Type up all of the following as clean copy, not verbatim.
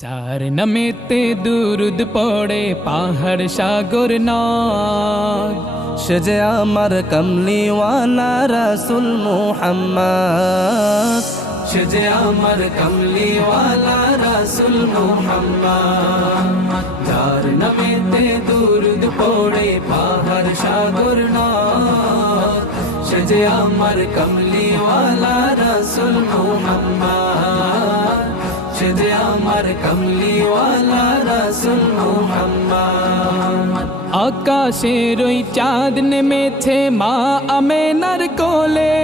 চার নামেতে দুরুদ পড়ে পাহাড় সাগর নদ, সে যে আমার কমলিওয়ালা রাসূল মুহাম্মদ, সে যে আমার কমলিওয়ালা রাসূল মুহাম্মদ। চার নামেতে দুরুদ পড়ে পাহাড় সাগর নদ, সে যে আমার কমলিওয়ালা রাসূল মুহাম্মদ, সে যে আমার কমলিওয়ালা রাসূল মুহাম্মদ। আকাশের ওই চাঁদ নেমেছে মা আমেনার কোলে,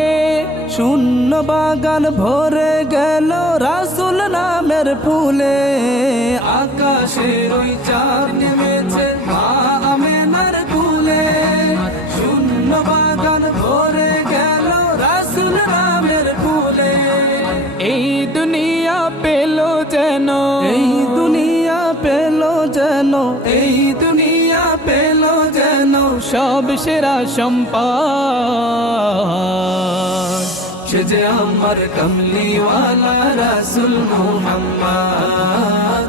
শূন্য বাগান ভরে গেল রাসূল নামের ফুলে। আকাশের ওই চাঁদ নেমেছে মা আমেনার কোলে, শূন্য বাগান ভরে গেল রাসূল নামের ফুলে। এই দুনিয়া পেল যেন, এই দুনিয়া পেল যেন, এই দুনিয়া পেল যেন সব সেরা সম্পদ। সে যে আমার কমলিওয়ালা রাসূল মুহাম্মদ,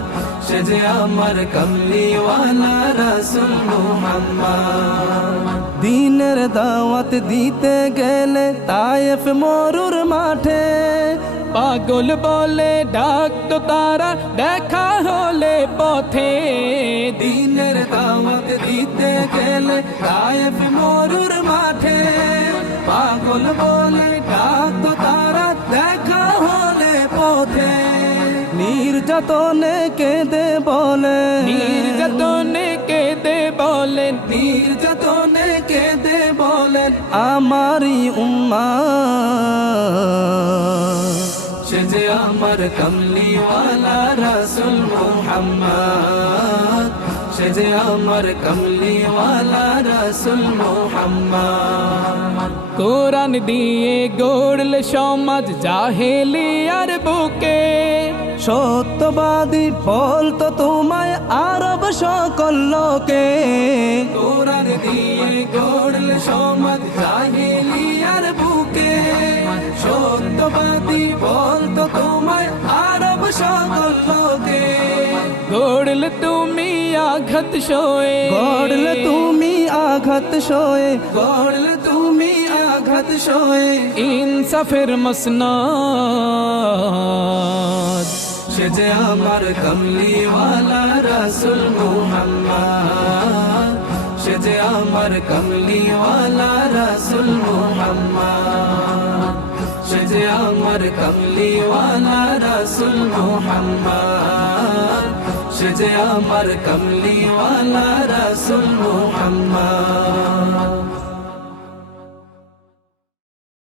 সে যে আমার কমলিওয়ালা রাসূল মুহাম্মদ। দিনের দাওয়াত দিতে গেলে তায়েফ মরুর মাঠে, পাগল বলে ডাকতো তারা দেখা হলে পথে। দিনের দাওয়াত দিতে গেলে তায়েফ মরুর মাঠে, পাগল বলে ডাকতো তারা দেখা হলে পথে। নির্যাতনে কেঁদে বলে, নির্যাতনে কেঁদে বলেন, নির্যাতনে কেঁদে বলেন আমারই উম্মত। সে যে আমার কমলিওয়ালা রাসূল মুহাম্মদ, সে যে আমার কমলিওয়ালা রাসূল মুহাম্মদ। কোরআন দিয়ে গড়লে সমাজ জাহেলিয়ার বুকে, সত্যবাদী বলতো তোমায় আরব সকল লোকে। কোরআন দিয়ে গড়লে সমাজ জাহেলিয়ার বুকে, সত্যবাদী বলতো তোমায় আরব সকল লোকে। গড়লে তুমি আঘাত সয়ে, গড়লে তুমি আঘাত সয়ে, গড়লে তুমি আঘাত সয়ে ইনসাফের মসনদ। সে যে আমার কমলিওয়ালা রাসূল মুহাম্মদ, সে যে আমার কমলিওয়ালা রাসূল মুহাম্মদ, সে যে আমার কমলিওয়ালা রাসূল মুহাম্মদ, সে যে আমার কমলিওয়ালা রাসূল মুহাম্মদ।